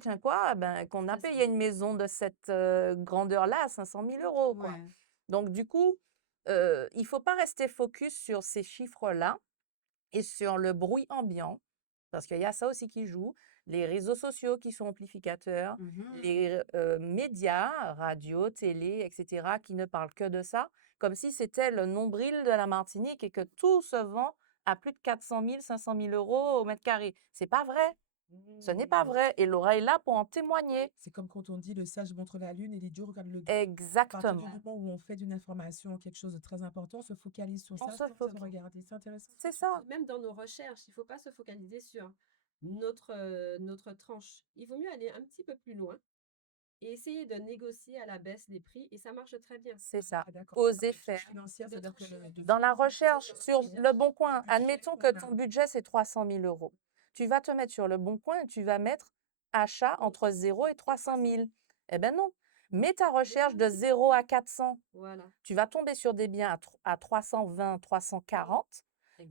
Tiens quoi? Ben, qu'on a Ça, c'est payé une bien. maison de cette, grandeur-là à 500 000 €, quoi. Ouais. Donc du coup, il faut pas rester focus sur ces chiffres-là et sur le bruit ambiant, parce qu'il y a ça aussi qui joue, les réseaux sociaux qui sont amplificateurs, Mmh. les, médias, radio, télé et cetera, qui ne parlent que de ça, comme si c'était le nombril de la Martinique et que tout se vend à plus de 400 000, 500 000 € au mètre carré. C'est pas vrai, ce n'est pas Mmh. vrai et Laura est là pour en témoigner. C'est comme quand on dit: «Le sage montre la lune et l'idiot regarde le doigt». À partir du Exactement. moment où on fait d'une information quelque chose de très important, on se focalise sur On ça se sans se focus. regarder. C'est intéressant ce que C'est tu ça. dis. Même dans nos recherches, il faut pas se focaliser sur notre tranche. Il vaut mieux aller un petit peu plus loin et essayer de négocier à la baisse les prix et ça marche très bien. C'est ça. Ah d'accord, c'est pas Oser une recherche faire. financière, De c'est-à-dire que trancher. le de Dans la recherche sur Le Bon le Coin, budget, admettons que voilà. ton budget, c'est 300 000 €. Tu vas te mettre sur Le Bon Coin et tu vas mettre achat Mmh. entre 0 et 300 300. 000. Eh ben non. Mets ta Mais pas recherche un de petit peu 0 à plus. 400. Voilà. Tu vas tomber sur des biens à 320, 340.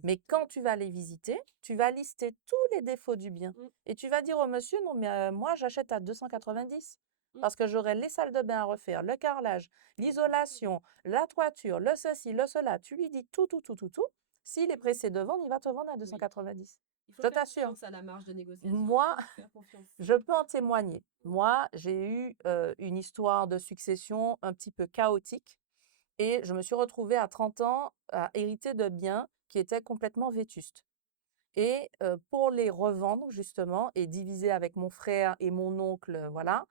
Mais quand Exactement. tu vas les visiter, tu vas lister tous les défauts du bien. Mmh, Et tu vas dire au monsieur, non, mais moi, j'achète à 290 mmh. parce que j'aurai les salles de bain à refaire, le carrelage, Exactement. l'isolation, la toiture, le ceci, le cela. Tu lui dis tout, tout, tout, tout, tout. S'il est pressé de vendre, il va te vendre à Oui. 290. Il faut Je faire t'assure. confiance à la marge de négociation. Il Moi, faut faire confiance. je peux en témoigner. Mmh. Moi, j'ai eu une histoire de succession un petit peu chaotique et je me suis retrouvée à 30 ans à hériter de biens qui étaient complètement vétustes. Et pour les revendre justement et diviser avec mon frère et mon oncle, voilà,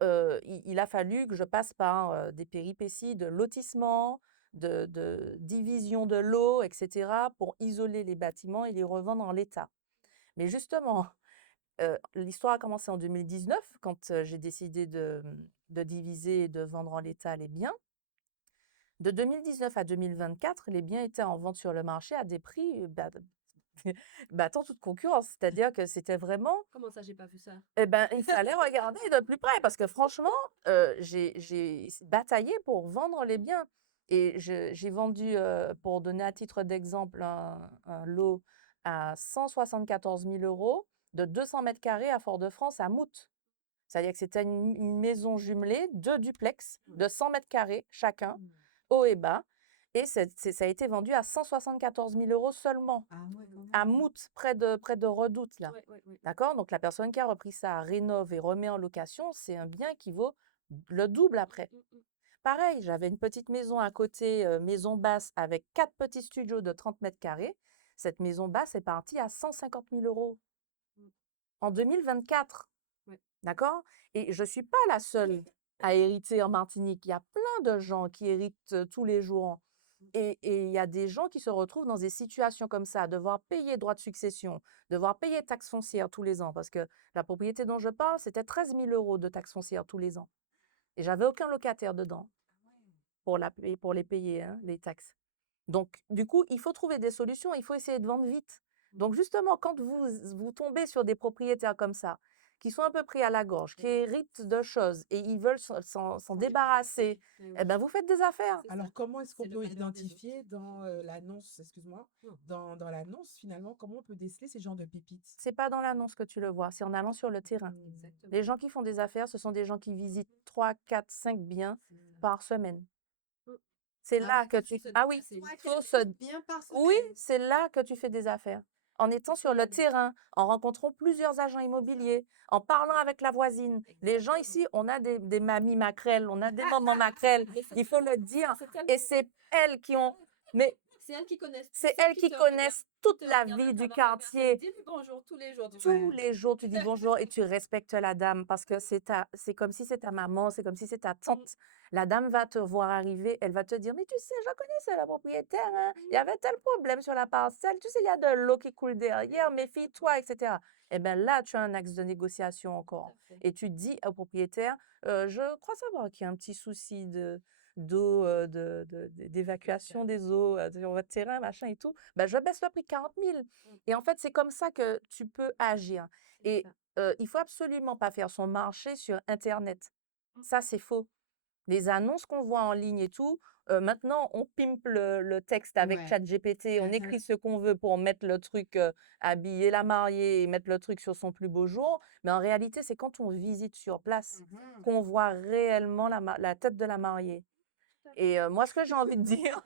il a fallu que je passe par, des péripéties de lotissement, de division de lots et cetera pour isoler les bâtiments et les revendre en l'état. Mais justement, l'histoire a commencé en 2019 quand, j'ai décidé de diviser et de vendre en l'état les biens. De 2019 à 2024, les biens étaient en vente sur le marché à des prix, battant toute concurrence. C'est-à-dire que c'était vraiment, Comment ça, j'ai pas vu ça? eh ben, il fallait regarder de plus près parce que franchement, j'ai bataillé pour vendre les biens et j'ai vendu, pour donner à titre d'exemple, un lot à 174 000 € de 200 carrés à Fort-de-France, à Mout. C'est-à-dire que c'était une maison jumelée, 2 duplex Ouais. de 100 carrés chacun, Mmh. haut et bas et ça a été vendu à 174 000 € seulement, Ah ouais, quand à même. Mout, près de Redoute là. Ouais, ouais, ouais. D'accord? Donc la personne qui a repris ça rénove et remet en location, c'est un bien qui vaut le double après. Mmh mh. Pareil, j'avais une petite maison à côté, maison basse avec 4 petits studios de 30 carrés. Cette maison basse est partie à 150 000 € Mmh. en 2024. Ouais. D'accord? Et je suis pas la seule à hériter en Martinique. Il y a plein de gens qui héritent, tous les jours Mmh. et il y a des gens qui se retrouvent dans des situations comme ça, devoir payer droits de succession, devoir payer taxes foncières tous les ans parce que la propriété dont je parle, c'était 13 000 € de taxes foncières tous les ans et j'avais aucun locataire dedans Ah ouais. pour les payer, hein, les taxes. Donc du coup, il faut trouver des solutions, il faut essayer de vendre vite. Mmh. Donc justement, quand vous tombez sur des propriétaires comme ça, qui sont un peu pris à la gorge, qui Ouais. héritent de choses et ils veulent s'en S'en débarrasser. débarrasser, Eh eh oui, ben, vous faites des affaires. c'est ça. Alors comment est-ce qu'on C'est le peut malheur des autres. identifier dans, l'annonce, excuse-moi, Mmh. dans l'annonce finalement, comment on peut déceler ces genres de pépites? C'est pas dans l'annonce que tu le vois, c'est en allant sur le terrain. Mmh. Les Exactement. gens qui font des affaires, ce sont des gens qui visitent 3, 4, 5 biens C'est ça. par semaine. Mmh. C'est Ah là ouais, que donc Faut tu se ah oui, déplacer. toi faut quatre se 5 biens par oui, semaine? c'est là que tu fais des affaires. En étant Il faut sur y le aller. terrain, en rencontrant plusieurs agents C'est ça. immobiliers, en parlant avec la voisine. Les gens Exactement. ici, on a des mamies maquerelles, on a des mamans maquerelles, Mais c'est il faut le dire. c'est tellement Et c'est elles qui ont, mais c'est elles qui connaissent tout, c'est c'est elles elles qui qui te regardent connaissent toute la à vie du travers la persienne. quartier. Dis-lui bonjour tous les jours, tu vois? Tous Ouais. les jours, tu dis bonjour et tu respectes la dame parce que c'est comme si c'est ta maman, c'est comme si c'est ta Mmh. tante. La dame va te voir arriver, elle va te dire, mais tu sais, je connais, c'est la propriétaire, hein. Il y Mmh. avait tel problème sur la parcelle, tu sais, il y a de l'eau qui coule derrière, méfie-toi, etc. Et bien là, tu as un axe de négociation Tout encore. à fait. Et tu dis au propriétaire, je crois savoir qu'il y a un petit souci d'eau, d'évacuation des eaux sur votre terrain, machin et tout. Ben, je baisse le prix de 40 000. Mmh. Et en fait, c'est comme ça que tu peux agir. C'est Et ça. il faut absolument pas faire son marché sur internet. Mmh. Ça, c'est faux. Les annonces qu'on voit en ligne et tout, maintenant on pimpe le texte avec Ouais. ChatGPT, on écrit ce qu'on veut pour mettre le truc, habiller la mariée et mettre le truc sur son plus beau jour. Mais en réalité, c'est quand on visite sur place Mhm. qu'on voit réellement la tête de la mariée. Tout à fait. Et moi, ce que j'ai envie de dire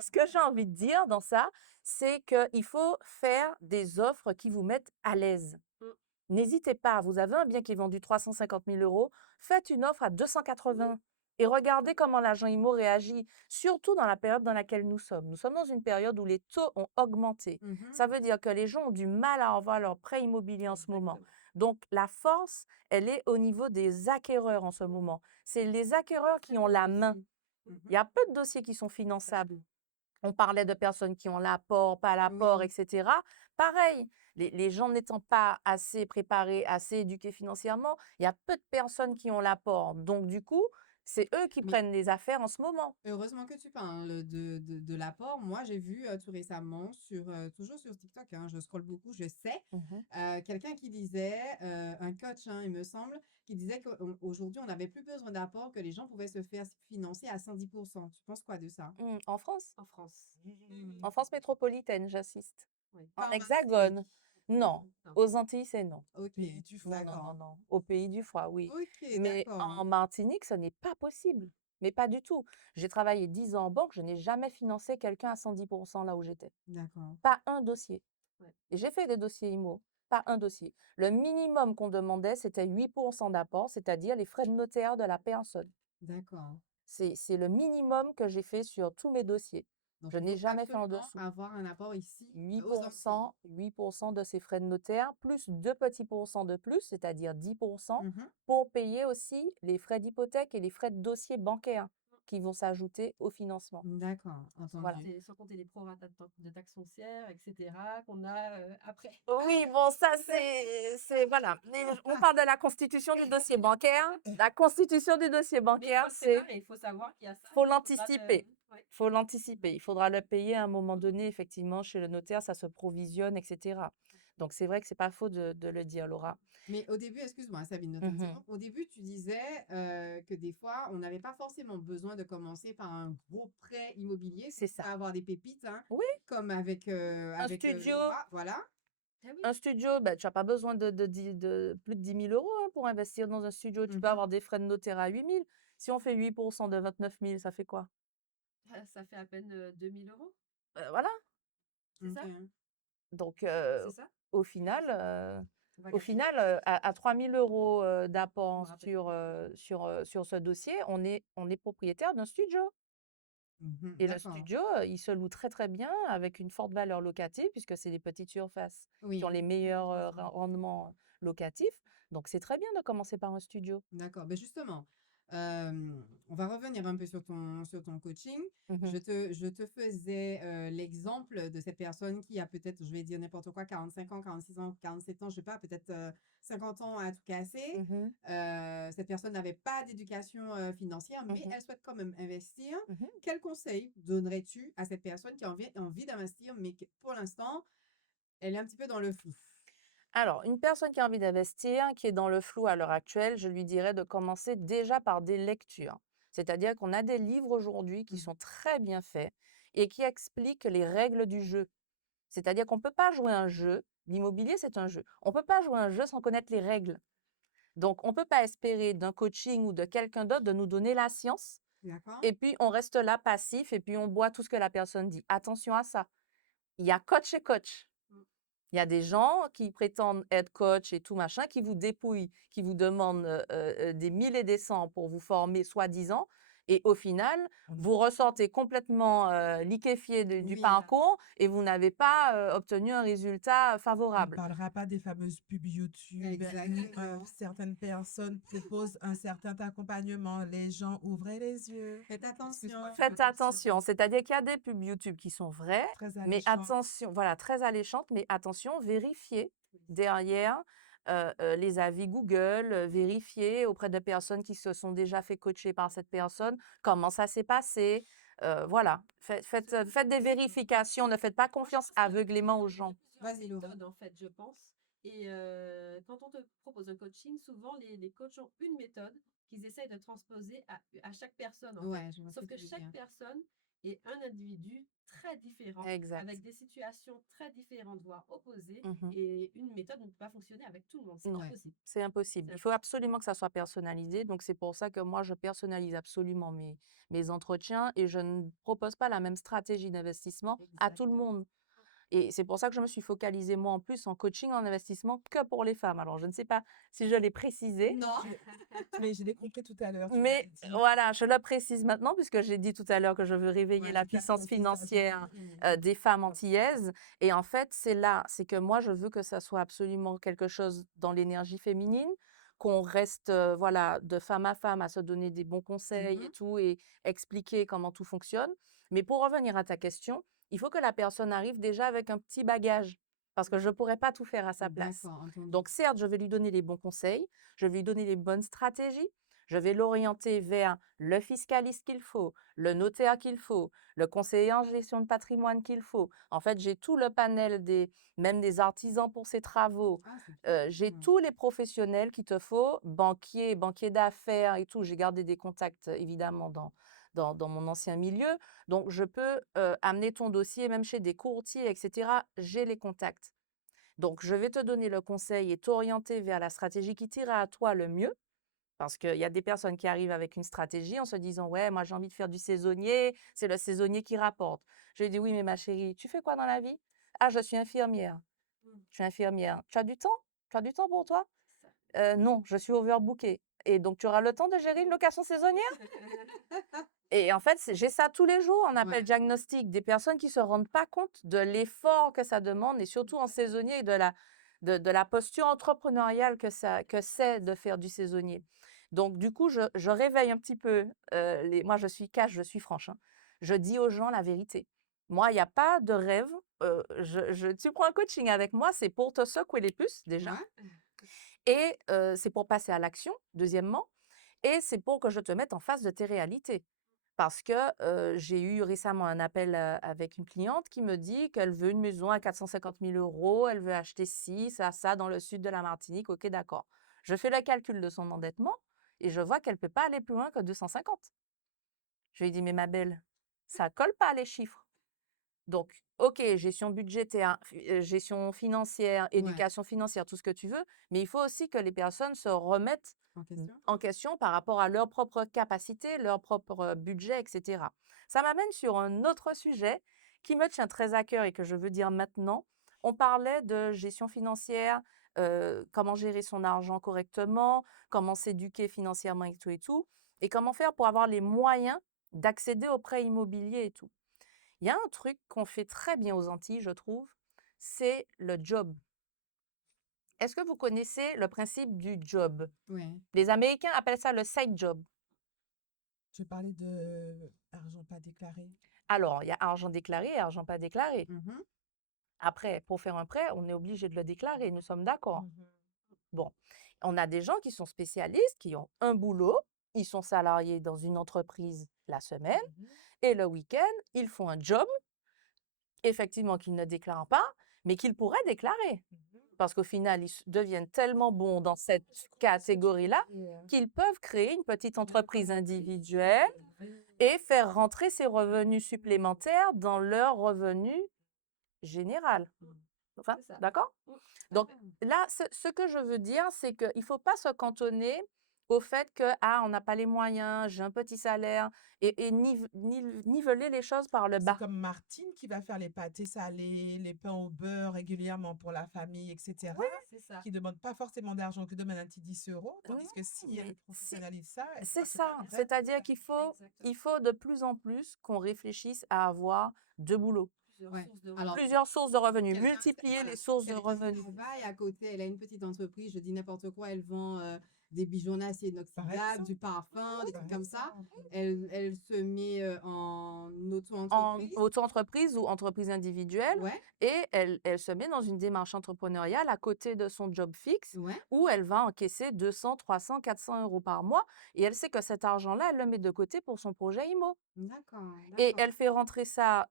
ce que j'ai envie de dire dans ça, c'est qu'il faut faire des offres qui vous mettent à l'aise. Mmh. N'hésitez pas, vous avez un bien qui est vendu 350 000 €, faites une offre à 280 et regardez comment l'agent IMO réagit, surtout dans la période dans laquelle nous sommes. Nous sommes dans une période où les taux ont augmenté. Mhm. Ça veut dire que les gens ont du mal à avoir leur prêt immobilier en ce moment. Exactement. Donc, la force, elle est au niveau des acquéreurs en ce moment. C'est les acquéreurs qui Très ont peu de la main. dossiers. Mhm. Il y a peu de dossiers qui sont finançables. On parlait de personnes qui ont l'apport, pas l'apport, Oui. etc. Pareil, les gens n'étant pas assez préparés, assez éduqués financièrement, il y a peu de personnes qui ont l'apport. Donc, du coup, c'est eux qui Mais prennent les affaires en ce moment. heureusement que tu parles de l'apport. Moi, j'ai vu tout récemment, toujours sur TikTok, hein, je scrolle beaucoup, je sais, Mhm. quelqu'un qui disait, un coach, hein, il me semble, qui disait qu'aujourd'hui, on n'avait plus besoin d'apport, que les gens pouvaient se faire financer à 110%. Tu penses quoi de ça? En France? En France. En France métropolitaine, j'assiste. Oui. En Pas en Hexagone, Martinique. non. Non. Aux Antilles, c'est non. Ok, Pays du Non, foie. non, non, d'accord. non. Au pays du foie, oui. Ok, Mais d'accord. en Martinique, ce n'est pas possible. Mais pas du tout. J'ai travaillé 10 ans en banque, je n'ai jamais financé quelqu'un à 110% là où j'étais. D'accord. Pas un dossier. Ouais. Et j'ai fait des dossiers IMO, pas un dossier. Le minimum qu'on demandait, c'était 8% d'apport, c'est-à-dire les frais de notaire de la personne. D'accord. C'est le minimum que j'ai fait sur tous mes dossiers. Donc, Je il n'ai faut jamais fait en absolument dessous. avoir un apport ici aux Antilles. 8% de ces frais de notaire, plus 2 petits pourcents de plus, c'est-à-dire 10%, Mhm. pour payer aussi les frais d'hypothèque et les frais de dossier bancaire qui vont s'ajouter au financement. D'accord, Voilà. entendu. Sans compter les proratas de taxes foncières, etc., qu'on a après. Oui, bon, ça, voilà. Mais on parle de la constitution du dossier bancaire. La constitution du dossier Mais il bancaire, faut le c'est, préparer, il faut savoir qu'il y a ça. faut Il faudra l'anticiper. ouais. Faut l'anticiper. Il faudra le payer à un moment donné, effectivement, chez le notaire, ça se provisionne, etc. Donc, c'est vrai que c'est pas faux de le dire, Laura. Mais au début, excuse-moi, Sabine, de Mhm. t'interrompre. Au début, tu disais que des fois, on n'avait pas forcément besoin de commencer par un gros prêt immobilier C'est pour ça. avoir des pépites, hein, Oui, comme avec, un studio, Laura. Voilà. Ah oui. un studio, ben, tu n'as pas besoin de plus de 10 000 € hein, pour investir dans un studio. Tu peux Mhm. avoir des frais de notaire à 8 000. Si on fait 8% de 29 000, ça fait quoi? Ça fait à peine 2 000 €. Voilà. C'est ça? Ok. Donc, C'est ça? au final, On va calculer. à 3 000 € Je me d'apport rappelle sur, plus. sur ce dossier, on est propriétaire d'un studio. Mhm. Et le D'accord. studio, il se loue très, très bien avec une forte valeur locative puisque c'est des petites surfaces qui ont Oui. les meilleurs, rendements locatifs. Donc c'est très bien de commencer par un studio. D'accord. Ben justement, on va revenir un peu sur ton coaching. Mmh. Je te faisais l'exemple de cette personne qui a peut-être, je vais dire n'importe quoi, 45 ans, 46 ans, 47 ans, je sais pas, peut-être 50 ans à tout casser. Mmh. Cette personne n'avait pas d'éducation financière, mais Mmh. elle souhaite quand même investir. Mmh. Quel conseil donnerais-tu à cette personne qui a envie d'investir, mais que pour l'instant, elle est un petit peu dans le flou? Alors, une personne qui a envie d'investir, qui est dans le flou à l'heure actuelle, je lui dirais de commencer déjà par des lectures. C'est-à-dire qu'on a des livres aujourd'hui qui Mhm. sont très bien faits et qui expliquent les règles du jeu. C'est-à-dire qu'on ne peut pas jouer un jeu, l'immobilier c'est un jeu. On ne peut pas jouer un jeu sans connaître les règles. Donc, on ne peut pas espérer d'un coaching ou de quelqu'un d'autre de nous donner la science D'accord? et puis on reste là passif et puis on boit tout ce que la personne dit. Attention à ça. Il y a coach et coach. Mm. Il y a des gens qui prétendent être coach et tout machin, qui vous dépouillent, qui vous demandent des 1000 et des cents pour vous former soi-disant. Et au final, vous ressortez complètement liquéfié du Oui. parcours et vous n'avez pas obtenu un résultat On ne favorable. parlera pas des fameuses pubs YouTube où Exactement. certaines personnes proposent un certain accompagnement. Les gens, ouvrez les yeux. Faites attention. Excuse-moi, Faites attention, c'est-à-dire qu'il y a des pubs YouTube qui sont vraies, très mais alléchant. attention, voilà, très alléchantes, mais attention, vérifiez derrière les avis Google, vérifiez auprès de personnes qui se sont déjà fait coacher par cette personne, comment ça s'est passé. Voilà, faites des vérifications, ne faites pas Moi, je confiance pense qu'il aveuglément aux y a gens. plusieurs Vas-y, Laura. méthodes, en fait, je pense. Et quand on te propose un coaching, souvent les coachs ont une méthode qu'ils essayent de transposer à chaque personne, en fait. Ouais, je vois ce Sauf que que tu veux chaque dire. personne est un individu très différent, Exact. avec des situations très différentes, voire opposées. Mmh. Et une méthode ne peut pas fonctionner avec tout le monde. C'est Non, Ouais. impossible. c'est impossible. C'est Il faut impossible. absolument que ça soit personnalisé. Donc, c'est pour ça que moi, je personnalise absolument mes entretiens et je ne propose pas la même stratégie d'investissement à tout le Exactement. monde. Et c'est pour ça que je me suis focalisée, moi, en plus, en coaching, en investissement, que pour les femmes. Alors, je ne sais pas si je l'ai précisé, Non. Mais je l'ai compris tout à l'heure, tu mais l'avais dit. voilà, je le précise maintenant puisque j'ai dit tout à l'heure que je veux réveiller Ouais, la Tout à puissance fait, c'est ça, j'ai financière compris. des femmes antillaises. Et en fait, c'est là, c'est que moi, je veux que ça soit absolument quelque chose dans l'énergie féminine, qu'on reste, voilà, de femme à femme à se donner des bons conseils et Mhm. tout et expliquer comment tout fonctionne. Mais pour revenir à ta question, il faut que la personne arrive déjà avec un petit bagage parce que je ne pourrais pas tout faire à sa place. D'accord, entendu. Donc, certes, je vais lui donner les bons conseils, je vais lui donner les bonnes stratégies, je vais l'orienter vers le fiscaliste qu'il faut, le notaire qu'il faut, le conseiller en gestion de patrimoine qu'il faut. En fait, j'ai tout le panel même des artisans pour ses travaux. Ah, c'est bien. J'ai Ouais. tous les professionnels qu'il te faut, banquiers d'affaires et tout. J'ai gardé des contacts, évidemment, dans mon ancien milieu. Donc, je peux amener ton dossier, même chez des courtiers, etc. J'ai les contacts. Donc, je vais te donner le conseil et t'orienter vers la stratégie qui t'ira à toi le mieux. Parce qu'il y a des personnes qui arrivent avec une stratégie en se disant: «Ouais, moi j'ai envie de faire du saisonnier, c'est le saisonnier qui rapporte». Je lui dis: «Oui, mais ma chérie, tu fais quoi dans la vie?» «Ah, je suis infirmière». Mm. «Je suis infirmière. Tu as du temps? Tu as du temps pour toi?» C'est Non, je suis overbookée». «Et donc tu auras le temps de gérer une location saisonnière?» ça. Et en fait, j'ai ça tous les jours en appel Ouais. diagnostic, des personnes qui ne se rendent pas compte de l'effort que ça demande et surtout en saisonnier et de la posture entrepreneuriale que c'est de faire du saisonnier. Donc, du coup, je réveille un petit peu. Moi, je suis cash, je suis franche, hein. Je dis aux gens la vérité. Moi, il n'y a pas de rêve. Tu prends un coaching avec moi, c'est pour te secouer les puces, déjà. Ouais. Et c'est pour passer à l'action, deuxièmement. Et c'est pour que je te mette en face de tes réalités. Parce que j'ai eu récemment un appel avec une cliente qui me dit qu'elle veut une maison à 450 000 €, elle veut acheter ci, ça dans le sud de la Martinique. Ok, d'accord. Je fais le calcul de son endettement et je vois qu'elle ne peut pas aller plus loin que 250. Je lui dis, mais ma belle, ça colle pas les chiffres. Donc, ok, gestion budgétaire, gestion financière, Ouais. éducation financière, tout ce que tu veux, mais il faut aussi que les personnes se remettent En question. en question par rapport à leurs propres capacités, leur propre budget, etc. Ça m'amène sur un autre sujet qui me tient très à cœur et que je veux dire maintenant. On parlait de gestion financière, comment gérer son argent correctement, comment s'éduquer financièrement et tout, et comment faire pour avoir les moyens d'accéder aux prêts immobiliers et tout. Il y a un truc qu'on fait très bien aux Antilles, je trouve, c'est le job. Est-ce que vous connaissez le principe du job? Ouais. Les Américains appellent ça le side job. Je parlais de argent pas déclaré. Alors, il y a argent déclaré et argent pas déclaré. Mhm. Après, pour faire un prêt, on est obligé de le déclarer, nous sommes d'accord. Mhm. Bon, on a des gens qui sont spécialistes, qui ont un boulot, ils sont salariés dans une entreprise la semaine, Mhm. et le week-end, ils font un job, effectivement, qu'ils ne déclarent pas, mais qu'ils pourraient déclarer. Mhm. Parce qu'au final, ils deviennent tellement bons dans cette catégorie-là qu'ils peuvent créer une petite entreprise individuelle et faire rentrer ces revenus supplémentaires dans leur revenu général. Enfin, C'est ça. d'accord? Tout à Donc fait. là, ce que je veux dire, c'est qu'il ne faut pas se cantonner au fait que, ah, on n'a pas les moyens, j'ai un petit salaire, et niveler les choses par le C'est bas. comme Martine qui va faire les pâtés salés, les pains au beurre régulièrement pour la famille, etc. C'est ça. Qui ne demande pas forcément d'argent, qui demande un petit 10 €. Non, Tandis que si elle mais professionnalise ça, elle c'est pourra se faire ça. une vraie C'est-à-dire qu'il faut, Exactement. il faut de plus en plus qu'on réfléchisse à avoir deux boulots, Plusieurs Ouais. sources de Alors, revenus. plusieurs sources de revenus, quelqu'un, multiplier voilà, les sources de quelqu'un revenus. travaille à côté, elle a une petite entreprise, je dis n'importe quoi, elle vend des bijoux en acier Par inoxydable, du exemple, parfum, des par trucs comme ça. exemple. Elle se met en En auto-entreprise. auto-entreprise ou entreprise individuelle Ouais, et elle se met dans une démarche entrepreneuriale à côté de son job fixe ouais, où elle va encaisser 200, 300, 400 € par mois et elle sait que cet argent-là, elle le met de côté pour son projet IMO. d'accord, Et d'accord. elle fait rentrer ça,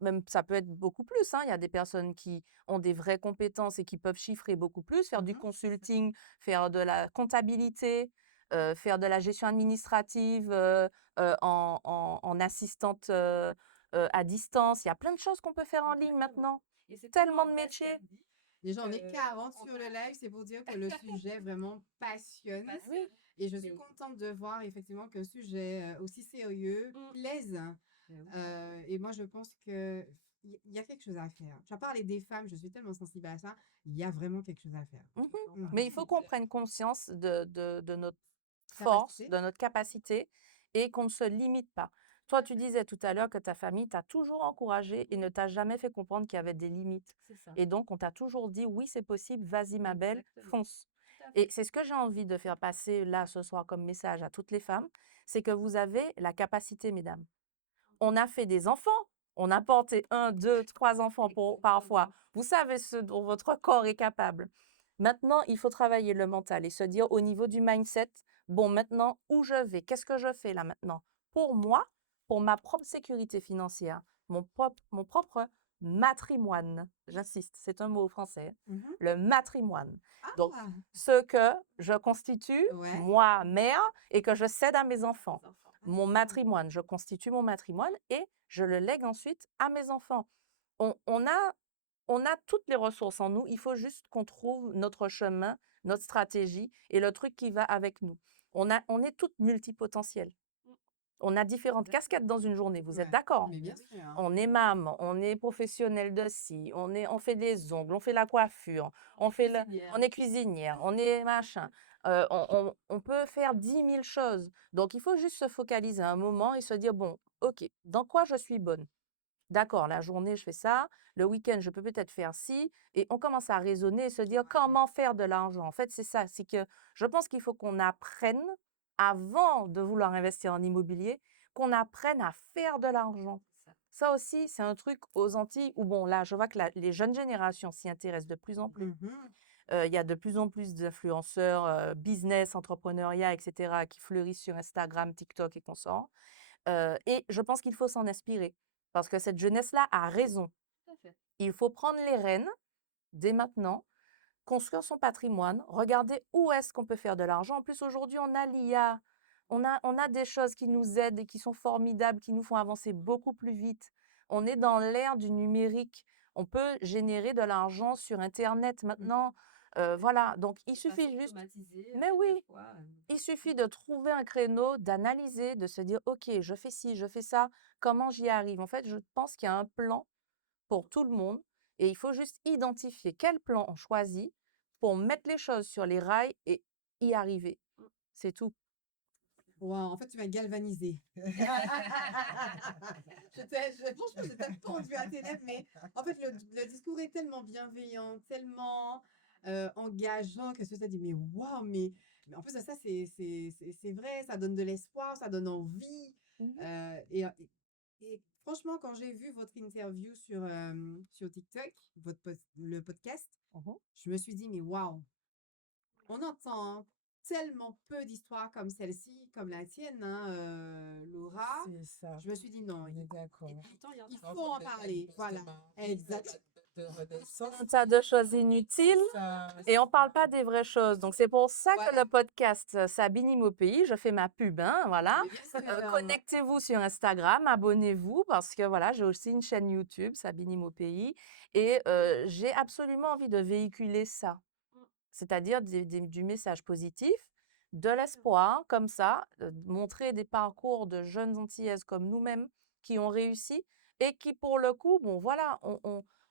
même ça peut être beaucoup plus, hein. Il y a des personnes qui ont des vraies compétences et qui peuvent chiffrer beaucoup plus, faire du Mhm. consulting, faire de la comptabilité, faire de la gestion administrative, en assistante, à distance. Il y a plein de choses qu'on peut faire en ligne Exactement. maintenant. Et c'est Tellement tellement de vaste métiers. comme dit Déjà, on est que 40 on sur peut le live, c'est pour dire que le sujet vraiment passionne. Oui. passionne. Et je suis Mais oui. contente de voir effectivement qu'un sujet aussi sérieux Mm. plaise. Mais oui. Et moi, je pense que il y a quelque chose à faire. Tu as parlé des femmes, je suis tellement sensible à ça. Il y a vraiment quelque chose à faire. Mmh. On parle Mais il de faut qu'on métier. prenne conscience de notre force, Capacité? de notre capacité et qu'on ne se limite pas. Toi, tu disais tout à l'heure que ta famille t'a toujours encouragé et ne t'a jamais fait comprendre qu'il y avait des limites. C'est ça. Et donc, on t'a toujours dit: «Oui, c'est possible, vas-y ma belle, Exactement. fonce». Tout à Et fait. c'est ce que j'ai envie de faire passer là, ce soir, comme message à toutes les femmes, c'est que vous avez la capacité, mesdames. On a fait des enfants, on a porté 1, 2, 3 enfants pour parfois. Exactement. Vous savez ce dont votre corps est capable. Maintenant, il faut travailler le mental et se dire au niveau du mindset: «Bon, maintenant, où je vais? Qu'est-ce que je fais là maintenant?» Pour moi, pour ma propre sécurité financière, mon propre matrimoine, j'insiste, c'est un mot français, Mhm. le matrimoine. Donc, Ah, ce que je constitue, ouais. moi, mère, et que je cède à mes enfants. Les enfants. Mon Ah, matrimoine, je constitue mon matrimoine et je le lègue ensuite à mes enfants. On a toutes les ressources en nous, il faut juste qu'on trouve notre chemin, notre stratégie et le truc qui va avec nous. On est toutes multipotentielles. Mm. On a différentes Exactement. casquettes dans une journée, vous êtes ouais. d'accord? Mais Mais bien oui. sûr. On est maman, on est professionnel de ci, on fait des ongles, on fait la coiffure, On on est fait le cuisinière. on est cuisinière, on est machin. On peut faire 10 000 choses. Donc il faut juste se focaliser un moment et se dire: «Bon, OK, dans quoi je suis bonne? D'accord, la journée, je fais ça, le week-end, je peux peut-être faire ci» et on commence à raisonner et se dire: «Comment faire de l'argent?» En fait, c'est ça, c'est que je pense qu'il faut qu'on apprenne, avant de vouloir investir en immobilier, qu'on apprenne à faire de l'argent. C'est ça. Ça aussi, c'est un truc aux Antilles où bon, là, je vois que les jeunes générations s'y intéressent de plus en plus. Mhm. Il y a de plus en plus d'influenceurs, business, entrepreneuriat et cetera qui fleurissent sur Instagram, TikTok et consorts. Et je pense qu'il faut s'en inspirer parce que cette jeunesse-là a raison. Tout à fait. Il faut prendre les rênes dès maintenant, construire son patrimoine, regarder où est-ce qu'on peut faire de l'argent. En plus, aujourd'hui, on a l'IA, on a des choses qui nous aident et qui sont formidables, qui nous font avancer beaucoup plus vite. On est dans l'ère du numérique. On peut générer de l'argent sur Internet Mhm. maintenant. Voilà, donc il De façon suffit juste, automatisée, mais oui, quelquefois. il suffit de trouver un créneau, d'analyser, de se dire: «OK, je fais ci, je fais ça, comment j'y arrive?» En fait, je pense qu'il y a un plan pour tout le monde et il faut juste identifier quel plan on choisit pour mettre les choses sur les rails et y arriver. Mm. C'est tout. Wow, en fait, tu m'as galvanisée. Franchement, j'étais tendue à tes lèvres, mais en fait, le discours est tellement bienveillant, tellement engageant que je me suis dit, mais waouh, mais en plus de ça, c'est vrai, ça donne de l'espoir, ça donne envie. Mmh. Et franchement, quand j'ai vu votre interview sur TikTok, le podcast, Mmh. je me suis dit, mais waouh, on entend tellement peu d'histoires comme celle-ci, comme la tienne, hein, Laura. C'est ça. Je me suis dit non, On est Et d'accord. pourtant, il y en il a. faut en parler. Voilà, exact. De renaissance. Un tas de choses inutiles Ça, et on parle pas des vraies choses. Donc c'est pour ça que Voilà. le podcast, Sabine Imo Pays, je fais ma pub, hein, voilà. Mais bien sûr. Connectez-vous sur Instagram, abonnez-vous parce que voilà, j'ai aussi une chaîne YouTube, Sabine Imo Pays et j'ai absolument envie de véhiculer ça. Mm. C'est-à-dire du message positif, de l'espoir comme ça, montrer des parcours de jeunes Antillaises comme nous-mêmes qui ont réussi et qui pour le coup, bon voilà,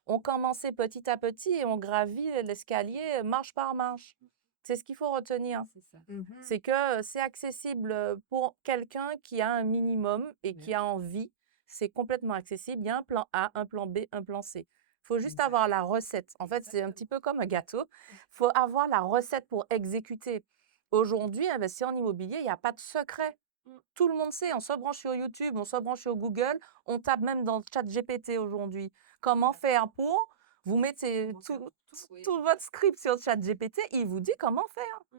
ont commencé petit à petit et ont gravi l'escalier marche par marche. C'est ce qu'il faut retenir. C'est ça. Mhm. C'est que c'est accessible pour quelqu'un qui a un minimum et Mais qui a oui. envie. C'est complètement accessible. Il y a un plan A, un plan B, un plan C. Il faut juste Exact. avoir la recette. En fait, c'est un petit Exactement. peu comme un gâteau. Il faut avoir la recette pour exécuter. Aujourd'hui, investir en immobilier, il n'y a pas de secret. Mmh. Tout le monde sait, on se branche sur YouTube, on se branche sur Google, on tape même dans le chat GPT aujourd'hui. Comment faire pour? Vous mettez Comment faire tout, oui. tout votre script sur chat GPT, il vous dit comment faire. Mmh.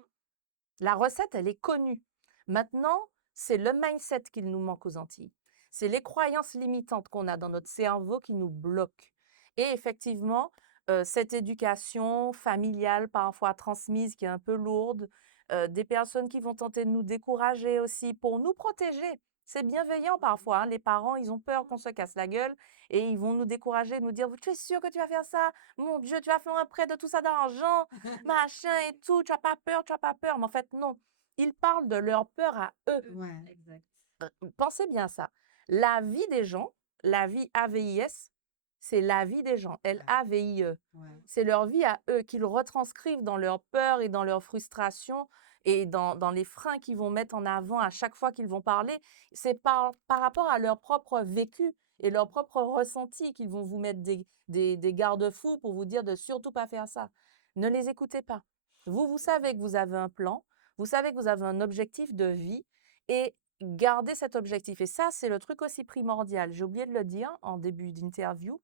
La recette, elle est connue. Maintenant, c'est le mindset qu'il nous manque aux Antilles. C'est les croyances limitantes qu'on a dans notre cerveau qui nous bloquent. Et effectivement, cette éducation familiale, parfois transmise, qui est un peu lourde, des personnes qui vont tenter de nous décourager aussi pour nous protéger. C'est bienveillant parfois, hein. Les parents, ils ont peur qu'on se casse la gueule et ils vont nous décourager, nous dire: «Tu es sûr que tu vas faire ça? Mon Dieu, tu vas faire un prêt de tout ça d'argent, machin et tout, tu as pas peur, tu as pas peur». Mais en fait, non. Ils parlent de leur peur à eux. Ouais. Exact. Pensez bien à ça. La vie des gens, la vie AVIS, c'est la vie des gens, LAVIE. Ouais. C'est leur vie à eux qu'ils retranscrivent dans leur peur et dans leur frustration et dans les freins qu'ils vont mettre en avant à chaque fois qu'ils vont parler. C'est par rapport à leur propre vécu et leur propre ressenti qu'ils vont vous mettre des garde-fous pour vous dire de surtout pas faire ça. Ne les écoutez pas. Vous savez que vous avez un plan, vous savez que vous avez un objectif de vie et garder cet objectif. Et ça, c'est le truc aussi primordial. J'ai oublié de le dire en début d'interview.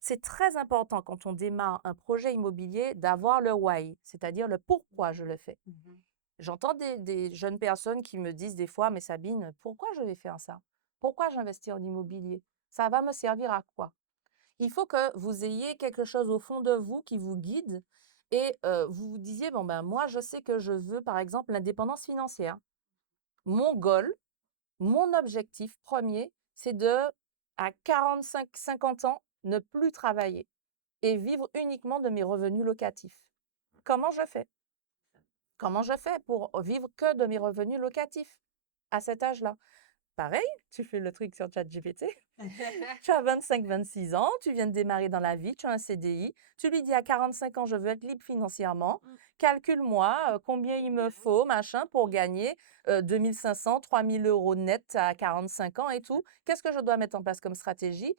C'est très important quand on démarre un projet immobilier d'avoir le why, c'est-à-dire le pourquoi je le fais. Mhm. J'entends des jeunes personnes qui me disent des fois, mais Sabine, pourquoi je vais faire ça? Pourquoi j'investis en immobilier? Ça va me servir à quoi? Il faut que vous ayez quelque chose au fond de vous qui vous guide et vous vous disiez, bon ben moi, je sais que je veux, par exemple, l'indépendance financière. Mon goal, mon objectif premier, c'est de, à 45-50 ans, ne plus travailler et vivre uniquement de mes revenus locatifs. Comment je fais? Comment je fais pour vivre que de mes revenus locatifs à cet âge-là? Pareil, tu fais le truc sur ChatGPT. Tu as 25-26 ans, tu viens de démarrer dans la vie, tu as un CDI, tu lui dis à 45 ans, je veux être libre financièrement, Mmh. calcule-moi combien il me faut, machin, pour gagner 2500, 3000 euros net à 45 ans et tout. Qu'est-ce que je dois mettre en place comme stratégie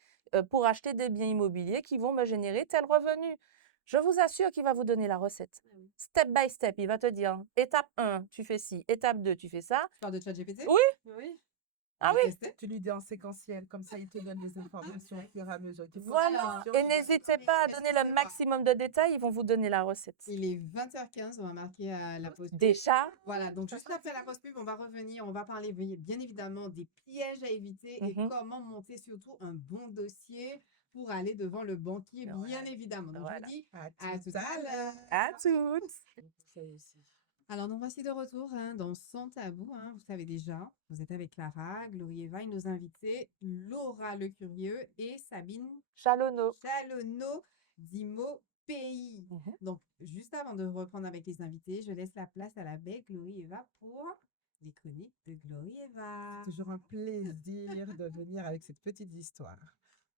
pour acheter des biens immobiliers qui vont me générer tel revenu? Je vous assure qu'il va vous donner la recette. Ah oui. Step by step, il va te dire, étape 1, tu fais ci, étape 2, tu fais ça. Tu parles de ChatGPT? Oui, Oui. ah On oui. va tester? Tu lui dis en séquentiel, comme ça il te donne les informations au fur et à mesure. Il te pose des Voilà, questions, et tu n'hésitez Mais pas à donner le excusez-moi, maximum de détails, ils vont vous donner la recette. il est 20h15, on va marquer à la pause. Déjà, Voilà, donc juste après la pause pub, on va revenir, on va parler bien évidemment des pièges à éviter et Mhm. comment monter surtout un bon dossier pour aller devant le banquier, bien Voilà. évidemment. Donc je Voilà. vous dis à à tout à l'heure. À toutes. Ça aussi. Alors, nous voici de retour dans Sans Tabou. Vous savez déjà, vous êtes avec Clara, Glorieva et nos invités, Laura Le Curieux et Sabine Chalonneau. Chalonneau d'Imo Pays. Mhm. Donc, juste avant de reprendre avec les invités, je laisse la place à la belle Glorieva pour les chroniques de Glorieva. C'est toujours un plaisir de venir avec cette petite histoire.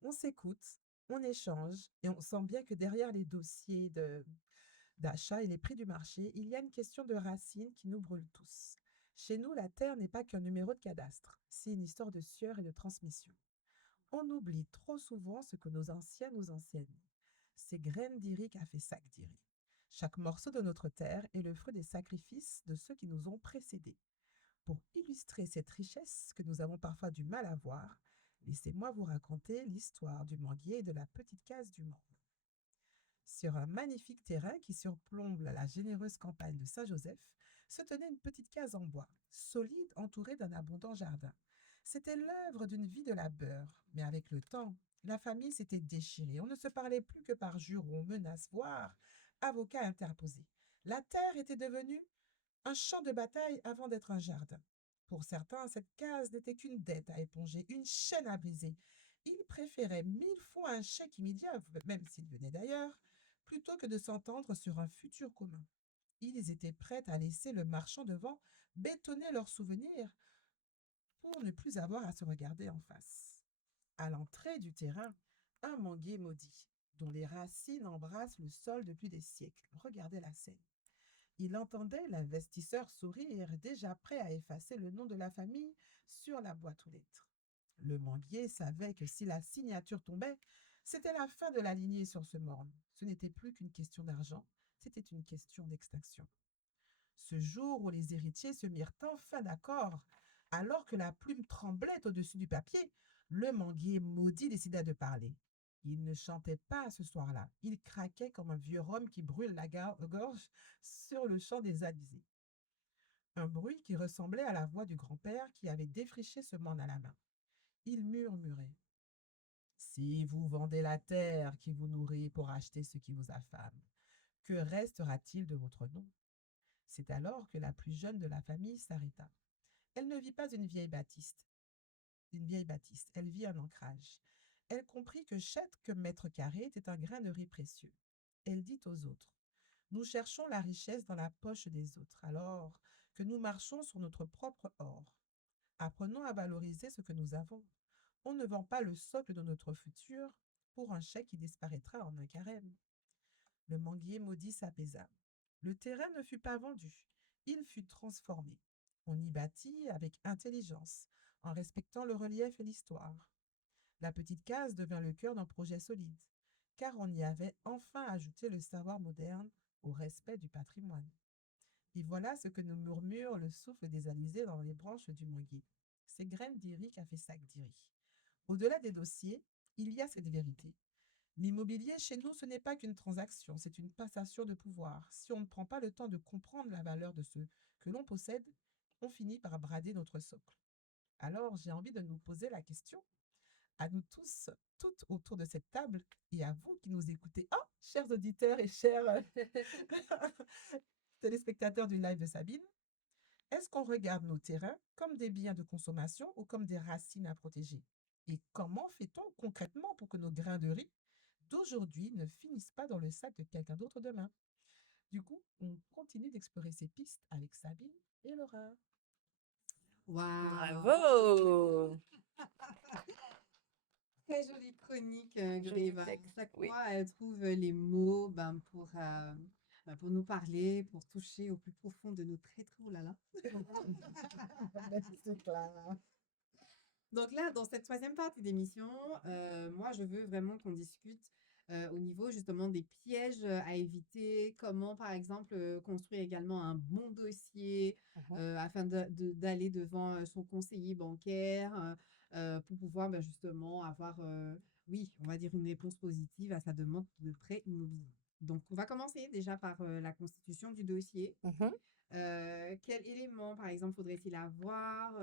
On s'écoute, on échange et on sent bien que derrière les dossiers d'achat et les prix du marché, il y a une question de racines qui nous brûle tous. Chez nous, la terre n'est pas qu'un numéro de cadastre, c'est une histoire de sueur et de transmission. On oublie trop souvent ce que nos anciens nous enseignent. Ces graines d'Iric a fait sac d'Iri. Chaque morceau de notre terre est le fruit des sacrifices de ceux qui nous ont précédés. Pour illustrer cette richesse que nous avons parfois du mal à voir, laissez-moi vous raconter l'histoire du manguier et de la petite case du monde. Sur un magnifique terrain qui surplombe la généreuse campagne de Saint-Joseph, se tenait une petite case en bois, solide entourée d'un abondant jardin. C'était l'œuvre d'une vie de labeur, mais avec le temps, la famille s'était déchirée. On ne se parlait plus que par jurons, menaces, voire avocats interposés. La terre était devenue un champ de bataille avant d'être un jardin. Pour certains, cette case n'était qu'une dette à éponger, une chaîne à briser. Ils préféraient 1000 fois un chèque immédiat, même s'il venait d'ailleurs, plutôt que de s'entendre sur un futur commun. Ils étaient prêts à laisser le marchand devant bétonner leurs souvenirs pour ne plus avoir à se regarder en face. À l'entrée du terrain, un manguier maudit, dont les racines embrassent le sol depuis des siècles. Regardez la scène. Il entendait l'investisseur sourire, déjà prêt à effacer le nom de la famille sur la boîte aux lettres. Le manguier savait que si la signature tombait, c'était la fin de la lignée sur ce morne. Ce n'était plus qu'une question d'argent, c'était une question d'extinction. Ce jour où les héritiers se mirent enfin d'accord, alors que la plume tremblait au-dessus du papier, le manguier maudit décida de parler. Il ne chantait pas ce soir-là. Il craquait comme un vieux rhum qui brûle la gorge sur le champ des alizés. Un bruit qui ressemblait à la voix du grand-père qui avait défriché ce monde à la main. Il murmurait. Si vous vendez la terre qui vous nourrit pour acheter ce qui vous affame, que restera-t-il de votre nom? C'est alors que la plus jeune de la famille s'arrêta. Elle ne vit pas une vieille bâtisse, elle vit un ancrage. Elle comprit que chaque mètre carré était un grain de riz précieux. Elle dit aux autres, nous cherchons la richesse dans la poche des autres, alors que nous marchons sur notre propre or. Apprenons à valoriser ce que nous avons. On ne vend pas le socle de notre futur pour un chèque qui disparaîtra en un carême. Le manguier maudit s'apaisa. Le terrain ne fut pas vendu, il fut transformé. On y bâtit avec intelligence, en respectant le relief et l'histoire. La petite case devint le cœur d'un projet solide, car on y avait enfin ajouté le savoir moderne au respect du patrimoine. Et voilà ce que nous murmure le souffle des alizés dans les branches du manguier. Ces graines d'iri a fait sac d'iri. Au-delà des dossiers, il y a cette vérité. L'immobilier, chez nous, ce n'est pas qu'une transaction, c'est une passation de pouvoir. Si on ne prend pas le temps de comprendre la valeur de ce que l'on possède, on finit par brader notre socle. Alors, j'ai envie de nous poser la question, à nous tous, toutes autour de cette table, et à vous qui nous écoutez. Oh, chers auditeurs et chers téléspectateurs du live de Sabine, est-ce qu'on regarde nos terrains comme des biens de consommation ou comme des racines à protéger? Et comment fait-on concrètement pour que nos grains de riz d'aujourd'hui ne finissent pas dans le sac de quelqu'un d'autre demain? Du coup, on continue d'explorer ces pistes avec Sabine et Laura. Waouh! Bravo! Très jolie chronique, Joli Gréva. texte, Chaque oui. fois, elle trouve les mots pour nous parler, pour toucher au plus profond de notre être. Oh là là. Merci Clara. Donc là, dans cette troisième partie d'émission, moi, je veux vraiment qu'on discute au niveau justement des pièges à éviter, comment, par exemple, construire également un bon dossier Mhm. afin d'aller devant son conseiller bancaire pour pouvoir justement avoir, oui, on va dire une réponse positive à sa demande de prêt immobilier. Donc, on va commencer déjà par la constitution du dossier. Mhm. Quels éléments, par exemple, faudrait-il avoir?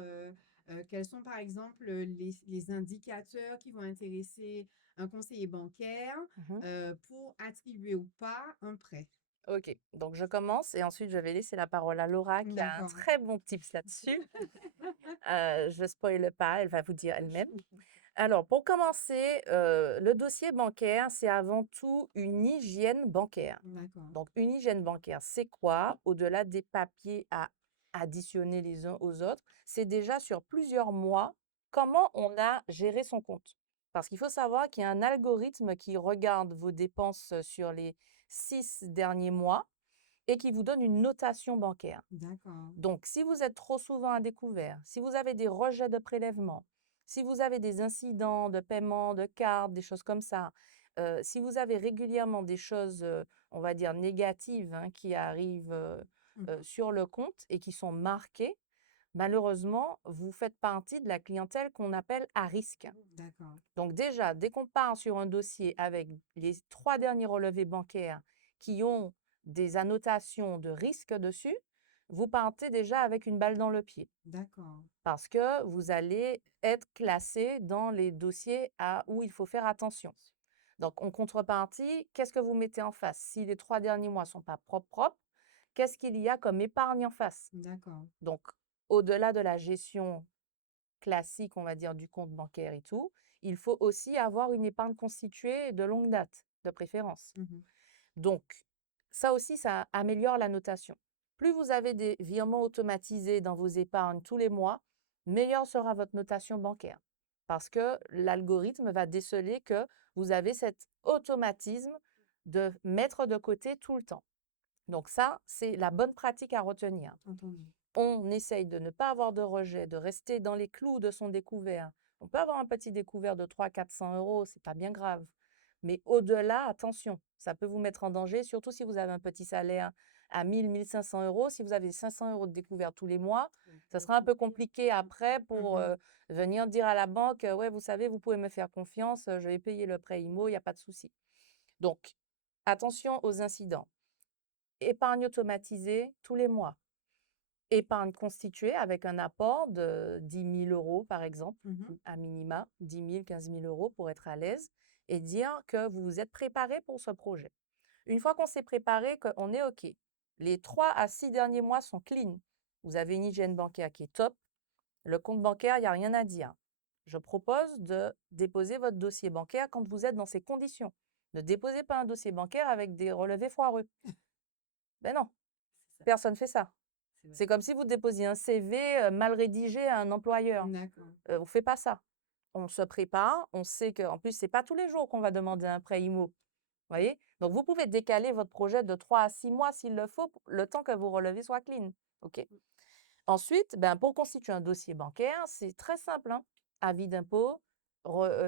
Quels sont, par exemple, les indicateurs qui vont intéresser un conseiller bancaire Mhm. pour attribuer ou pas un prêt? Ok, donc je commence et ensuite je vais laisser la parole à Laura qui a un D'accord. très bon tips là-dessus. Je ne spoile pas, elle va vous dire elle-même. Alors, pour commencer, le dossier bancaire, c'est avant tout une hygiène bancaire. D'accord. Donc, une hygiène bancaire, c'est quoi? Au-delà des papiers à additionner les uns aux autres, c'est déjà sur plusieurs mois comment on a géré son compte. Parce qu'il faut savoir qu'il y a un algorithme qui regarde vos dépenses sur les 6 derniers mois et qui vous donne une notation bancaire. D'accord. Donc, si vous êtes trop souvent à découvert, si vous avez des rejets de prélèvements, si vous avez des incidents de paiement de cartes, des choses comme ça, si vous avez régulièrement des choses, on va dire négatives, hein, qui arrivent Mhm. sur le compte et qui sont marquées, malheureusement, vous faites partie de la clientèle qu'on appelle à risque. D'accord. Donc déjà, dès qu'on part sur un dossier avec les 3 derniers relevés bancaires qui ont des annotations de risque dessus, vous partez déjà avec une balle dans le pied D'accord. parce que vous allez être classé dans les dossiers où il faut faire attention. Donc, en contrepartie, qu'est-ce que vous mettez en face? Si les 3 derniers mois ne sont pas propres, qu'est-ce qu'il y a comme épargne en face? D'accord. Donc, au-delà de la gestion classique, on va dire, du compte bancaire et tout, il faut aussi avoir une épargne constituée de longue date, de préférence. Mhm. Donc, ça aussi, ça améliore la notation. Plus vous avez des virements automatisés dans vos épargnes tous les mois, meilleure sera votre notation bancaire. Parce que l'algorithme va déceler que vous avez cet automatisme de mettre de côté tout le temps. Donc ça, c'est la bonne pratique à retenir. Entendu. On essaye de ne pas avoir de rejet, de rester dans les clous de son découvert. On peut avoir un petit découvert de 300-400 €, c'est pas bien grave. Mais au-delà, attention, ça peut vous mettre en danger, surtout si vous avez un petit salaire à 1 500 €. Si vous avez 500 € de découvert tous les mois, Donc, ça sera un peu compliqué après pour Mhm. venir dire à la banque, ouais, vous savez, vous pouvez me faire confiance, je vais payer le prêt IMO, il n'y a pas de souci. Donc, attention aux incidents. Épargne automatisée tous les mois. Épargne constituée avec un apport de 10 000 € par exemple, Mhm. à minima, 10 000, 15 000 € pour être à l'aise et dire que vous vous êtes préparé pour ce projet. Une fois qu'on s'est préparé, qu'on est OK, les 3 à 6 derniers mois sont clean. Vous avez une hygiène bancaire qui est top. Le compte bancaire, il n'y a rien à dire. Je propose de déposer votre dossier bancaire quand vous êtes dans ces conditions. Ne déposez pas un dossier bancaire avec des relevés foireux. Ben non, c'est ça, personne ne fait ça. c'est vrai. C'est comme si vous déposiez un CV mal rédigé à un employeur. D'accord. On ne fait pas ça. On se prépare, on sait qu'en plus, ce n'est pas tous les jours qu'on va demander un prêt IMO. Voyez? Donc, vous pouvez décaler votre projet de 3 à 6 mois s'il le faut, le temps que vos relevés soient clean. OK? Ensuite, ben, pour constituer un dossier bancaire, c'est très simple, hein. Avis d'impôt,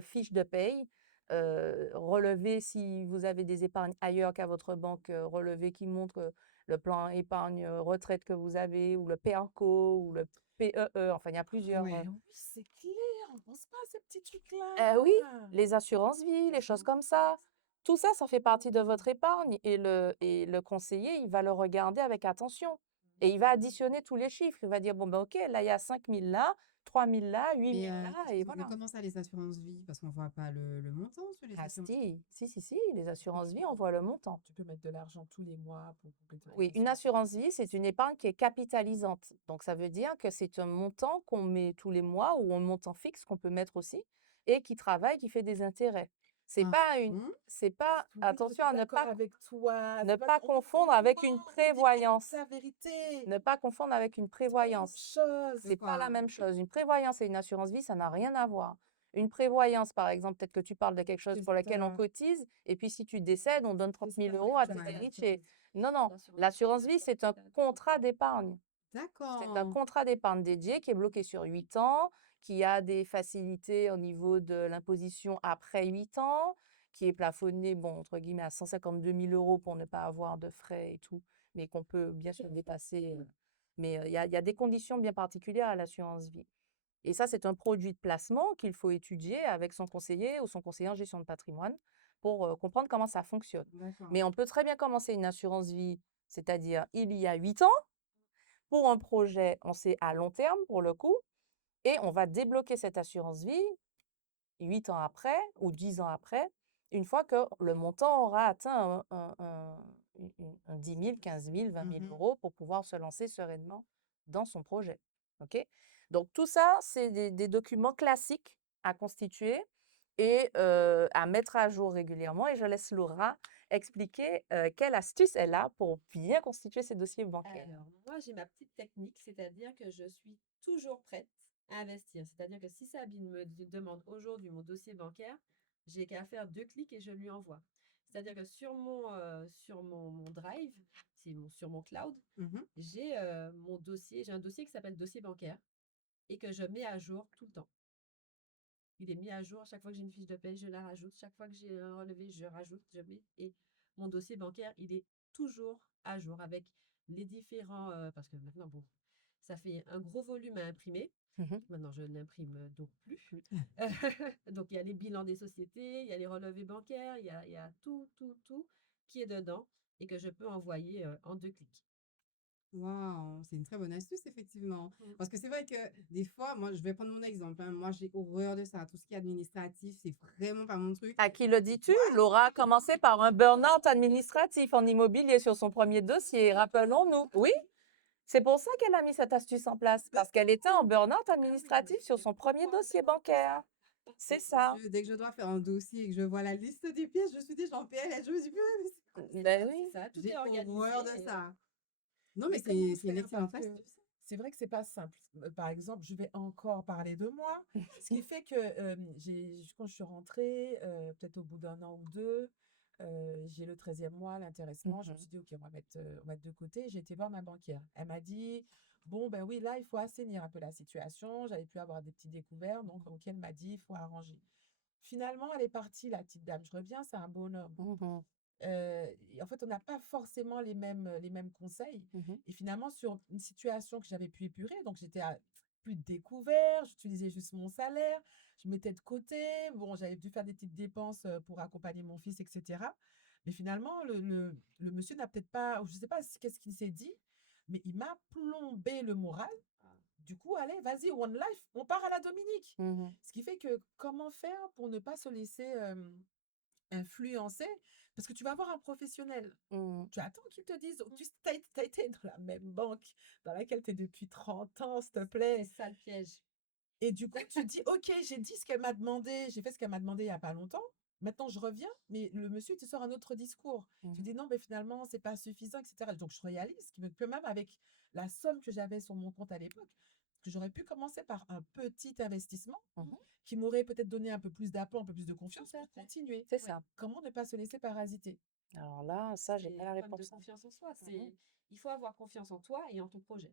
fiche de paye, relevé si vous avez des épargnes ailleurs qu'à votre banque, relevé qui montre le plan épargne retraite que vous avez, ou le PERCO, ou le PEE, enfin, il y a plusieurs. Ouais, oui, c'est clair, on pense pas à ces petits Oui, trucs-là. les assurances vie, les choses comme ça. Tout ça, ça fait partie de votre épargne et le conseiller, il va le regarder avec attention et il va additionner tous les chiffres. Il va dire, bon, ben OK, là, il y a 5 000 là, 3 000 là, 8 000 là et Mais voilà. comment ça, les assurances vie? Parce qu'on voit pas le montant sur les Ah assurances vie. si, les assurances vie, on voit le montant. Tu peux mettre de l'argent tous les mois pour compléter Oui, tes une assurances. assurance vie, c'est une épargne qui est capitalisante. Donc, ça veut dire que c'est un montant qu'on met tous les mois ou un montant fixe qu'on peut mettre aussi et qui travaille, qui fait des intérêts. Ah bon? Oui, C'est pas, je attention suis à d'accord avec toi. ne C'est pas pas qu'on confondre avec une ment, on dit pas toute prévoyance. la vérité. Ne pas confondre avec une C'est pas la même prévoyance. chose. C'est pas la Pourquoi? même chose. Une prévoyance et une assurance vie, ça n'a rien à voir. Une prévoyance, par exemple, peut-être que tu parles de quelque chose C'est pour lequel on ça. cotise, et puis si tu décèdes, on donne 30 C'est 000 ça, euros à tes Ouais. héritiers. Non, non. L'assurance vie, c'est un contrat d'épargne. C'est un D'accord. contrat d'épargne dédié qui est bloqué sur 8 ans, qui a des facilités au niveau de l'imposition après 8 ans, qui est plafonné, bon, entre guillemets, à 152 000 € pour ne pas avoir de frais et tout, mais qu'on peut bien sûr dépasser. Mais il y a des conditions bien particulières à l'assurance vie. Et ça, c'est un produit de placement qu'il faut étudier avec son conseiller ou son conseiller en gestion de patrimoine pour comprendre comment ça fonctionne. D'accord. Mais on peut très bien commencer une assurance vie, c'est-à-dire il y a 8 ans, pour un projet, on sait à long terme pour le coup, et on va débloquer cette assurance vie 8 ans après ou 10 ans après, une fois que le montant aura atteint un 10 000, 15 000, 20 000 Mhm. € pour pouvoir se lancer sereinement dans son projet. OK? Donc tout ça, c'est des documents classiques à constituer et à mettre à jour régulièrement. Et je laisse Laura expliquer quelle astuce elle a pour bien constituer ses dossiers bancaires. Alors, moi, j'ai ma petite technique, c'est-à-dire que je suis toujours prête à investir. C'est-à-dire que si Sabine demande aujourd'hui mon dossier bancaire, j'ai qu'à faire 2 clics et je lui envoie. C'est-à-dire que sur mon Drive, sur mon cloud, Mhm. j'ai un dossier qui s'appelle dossier bancaire et que je mets à jour tout le temps. Il est mis à jour. Chaque fois que j'ai une fiche de paie, je la rajoute. Chaque fois que j'ai un relevé, je rajoute, je mets. Et mon dossier bancaire, il est toujours à jour avec les différents. Parce que maintenant, bon, ça fait un gros volume à imprimer. Mhm. Maintenant, je n'imprime donc plus. Donc, il y a les bilans des sociétés, il y a les relevés bancaires, il y a tout, tout, tout qui est dedans et que je peux envoyer en 2 clics. Waouh, c'est une très bonne astuce, effectivement. Mm. Parce que c'est vrai que des fois, moi, je vais prendre mon exemple, hein. Moi, j'ai horreur de ça. Tout ce qui est administratif, c'est vraiment pas mon truc. À qui le dis-tu? Laura a commencé par un burn-out administratif en immobilier sur son premier dossier, rappelons-nous. Oui, c'est pour ça qu'elle a mis cette astuce en place, parce qu'elle était en burn-out administratif sur son premier dossier bancaire. C'est ça. Dès que je dois faire un dossier et que je vois la liste des pièces, je suis déjà en PLS. Je me dis, purée, mais c'est quoi ça? Ben C'est oui. ça, tout J'ai est horreur de organisé. ça. Non, mais Mais comment c'est une faire? Parce excellente que astuce. c'est vrai que c'est pas simple. Par exemple, je vais encore parler de moi, ce qui fait que quand je suis rentrée, peut-être au bout d'un an ou deux, j'ai le 13e mois, l'intéressement. Je me Mhm. suis dit, OK, on va mettre de côté. J'ai été voir ma banquière. Elle m'a dit, bon, ben oui, là, il faut assainir un peu la situation. J'avais pu avoir des petits découverts. Donc, OK, elle m'a dit, il faut arranger. Finalement, elle est partie, la petite dame. Je reviens, c'est un bonhomme. Mhm. Et en fait, on n'a pas forcément les mêmes conseils. Mmh. Et finalement, sur une situation que j'avais pu épurer, donc j'étais à plus de découvert, j'utilisais juste mon salaire, je mettais de côté. Bon, j'avais dû faire des petites dépenses pour accompagner mon fils, etc. Mais finalement, le monsieur n'a peut-être pas, je ne sais pas qu'est-ce qu'il s'est dit, mais il m'a plombé le moral. Du coup, allez, vas-y, One Life, on part à la Dominique. Mmh. Ce qui fait que comment faire pour ne pas se laisser influencer? Parce que tu vas avoir un professionnel. Mmh. Tu attends qu'ils te disent, tu as été dans la même banque dans laquelle tu es depuis 30 ans, s'il te C'est plaît. ça le piège. Et du coup, tu te dis, ok, j'ai dit ce qu'elle m'a demandé, j'ai fait ce qu'elle m'a demandé il n'y a pas longtemps. Maintenant, je reviens, mais le monsieur, il te sort un autre discours. Tu Mmh. dis, non, mais finalement, c'est pas suffisant, etc. Donc, je réalise que même avec la somme que j'avais sur mon compte à l'époque, que j'aurais pu commencer par un petit investissement Mmh. qui m'aurait peut-être donné un peu plus d'apport, un peu plus de confiance Tout à pour fait. continuer. C'est Ouais. ça. Comment ne pas se laisser parasiter? Alors là, ça, j'ai C'est pas un la problème de réponse. confiance en soi. Mmh. Il faut avoir confiance en toi et en ton projet.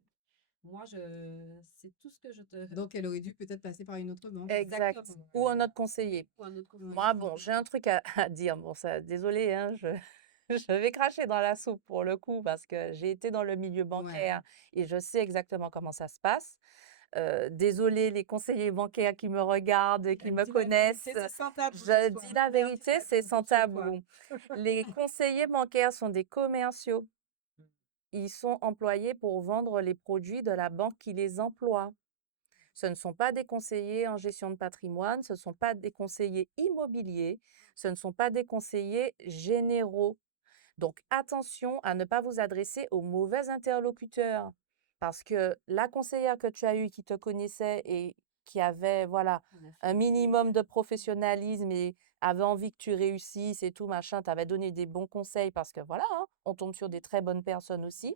Moi, c'est tout ce que je te. Donc, elle aurait dû peut-être passer par une autre banque. Exact. Exactement. Ou un autre conseiller. Ou un autre conseiller. Ouais. Moi, bon, j'ai un truc à dire. Bon, ça, désolée, hein, je, je vais cracher dans la soupe pour le coup parce que j'ai été dans le milieu Ouais. bancaire et je sais exactement comment ça se passe. Désolée, les conseillers bancaires qui me regardent et qui Elle me dit la connaissent. vérité, c'est sans tabou ce Je soir. dis la Merde, vérité, c'est sans chez toi. tabou. Les conseillers bancaires sont des commerciaux. Ils sont employés pour vendre les produits de la banque qui les emploie. Ce ne sont pas des conseillers en gestion de patrimoine, ce ne sont pas des conseillers immobiliers, ce ne sont pas des conseillers généraux. Donc attention à ne pas vous adresser aux mauvais interlocuteurs parce que la conseillère que tu as eue qui te connaissait et qui avait voilà On a fait un le minimum tour. de professionnalisme et avait envie que tu réussisses et tout machin, t'avait donné des bons conseils parce que voilà, hein, on tombe sur des très bonnes personnes aussi.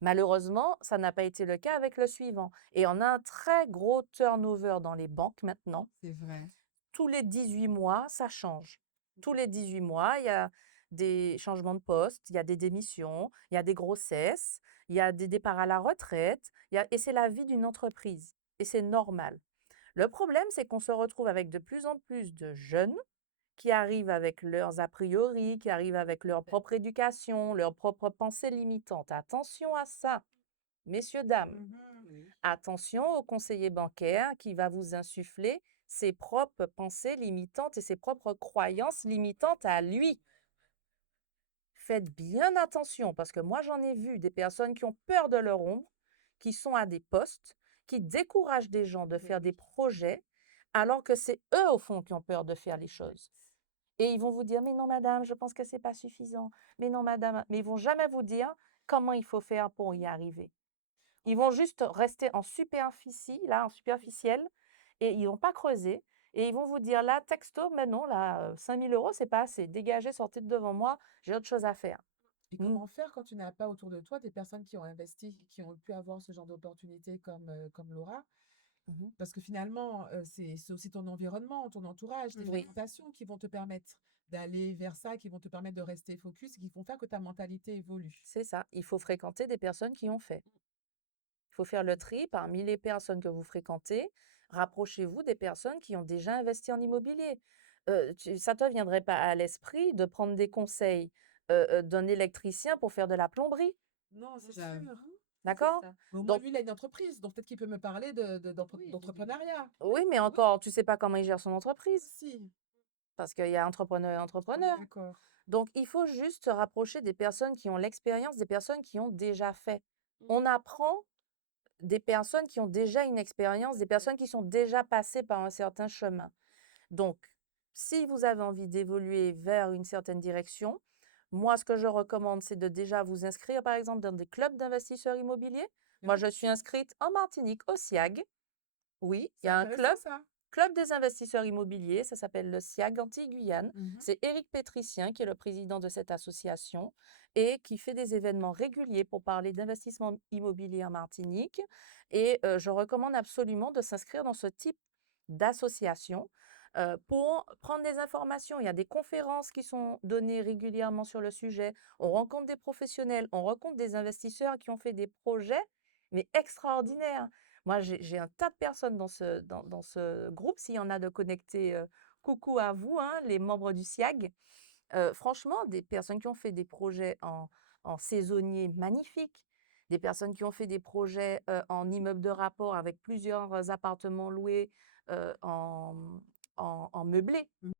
Malheureusement, ça n'a pas été le cas avec le suivant. Et on a un très gros turnover dans les banques maintenant. C'est vrai. Tous les 18 mois, ça change. Tous les 18 mois, il y a des changements de poste, il y a des démissions, il y a des grossesses, il y a des départs à la retraite, et c'est la vie d'une entreprise. Et c'est normal. Le problème, c'est qu'on se retrouve avec de plus en plus de jeunes qui arrivent avec leurs a priori, qui arrivent avec leur propre éducation, leur propre pensée limitante. Attention à ça, messieurs, dames. Oui. Attention au conseiller bancaire qui va vous insuffler ses propres pensées limitantes et ses propres croyances limitantes à lui. Faites bien attention parce que moi j'en ai vu des personnes qui ont peur de leur ombre, qui sont à des postes, qui découragent des gens de faire des projets alors que c'est eux au fond qui ont peur de faire les choses. Et ils vont vous dire, mais non madame, je pense que c'est pas suffisant. Mais non madame, mais ils vont jamais vous dire comment il faut faire pour y arriver. Ils vont juste rester en superficie, là, en superficiel, et ils vont pas creuser. Et ils vont vous dire là, texto, mais non, là, 5 000 euros, c'est pas assez. Dégagez, sortez de devant moi, j'ai autre chose à faire. Et Mm. comment faire quand tu n'as pas autour de toi des personnes qui ont investi, qui ont pu avoir ce genre d'opportunités comme Laura? Mhm. Parce que finalement, c'est aussi ton environnement, ton entourage, tes Oui, fréquentations qui vont te permettre d'aller vers ça, qui vont te permettre de rester focus, qui vont faire que ta mentalité évolue. c'est ça. Il faut fréquenter des personnes qui ont fait. Il faut faire le tri parmi les personnes que vous fréquentez. Rapprochez-vous des personnes qui ont déjà investi en immobilier. Ça ne te viendrait pas à l'esprit de prendre des conseils d'un électricien pour faire de la plomberie, Non, c'est J'avoue. sûr. d'accord? Ça. Mais au moins, Donc, lui, il a une entreprise, donc peut-être qu'il peut me parler Oui, d'entrepreneuriat oui, mais encore, tu sais pas comment il gère son entreprise, aussi. parce qu'il y a entrepreneur et On est entrepreneur. d'accord. Donc, il faut juste se rapprocher des personnes qui ont l'expérience, des personnes qui ont déjà fait. On apprend des personnes qui ont déjà une expérience, des personnes qui sont déjà passées par un certain chemin. Donc, si vous avez envie d'évoluer vers une certaine direction, moi, ce que je recommande, c'est de déjà vous inscrire, par exemple, dans des clubs d'investisseurs immobiliers. Moi, je suis inscrite en Martinique au SIAG. Oui, il C'est y a un intéressant, club, ça. club des investisseurs immobiliers, ça s'appelle le SIAG Antilles-Guyane. Mhm. C'est Éric Pétricien qui est le président de cette association et qui fait des événements réguliers pour parler d'investissement immobilier en Martinique. Et je recommande absolument de s'inscrire dans ce type d'association pour prendre des informations. Il y a des conférences qui sont données régulièrement sur le sujet. On rencontre des professionnels, on rencontre des investisseurs qui ont fait des projets, mais extraordinaires. Moi, j'ai un tas de personnes dans ce groupe. S'il y en a de connectés, coucou à vous, hein, les membres du SIAG. Franchement, des personnes qui ont fait des projets en saisonnier magnifiques, des personnes qui ont fait des projets, en immeuble de rapport avec plusieurs appartements loués, en meublé. Mmh.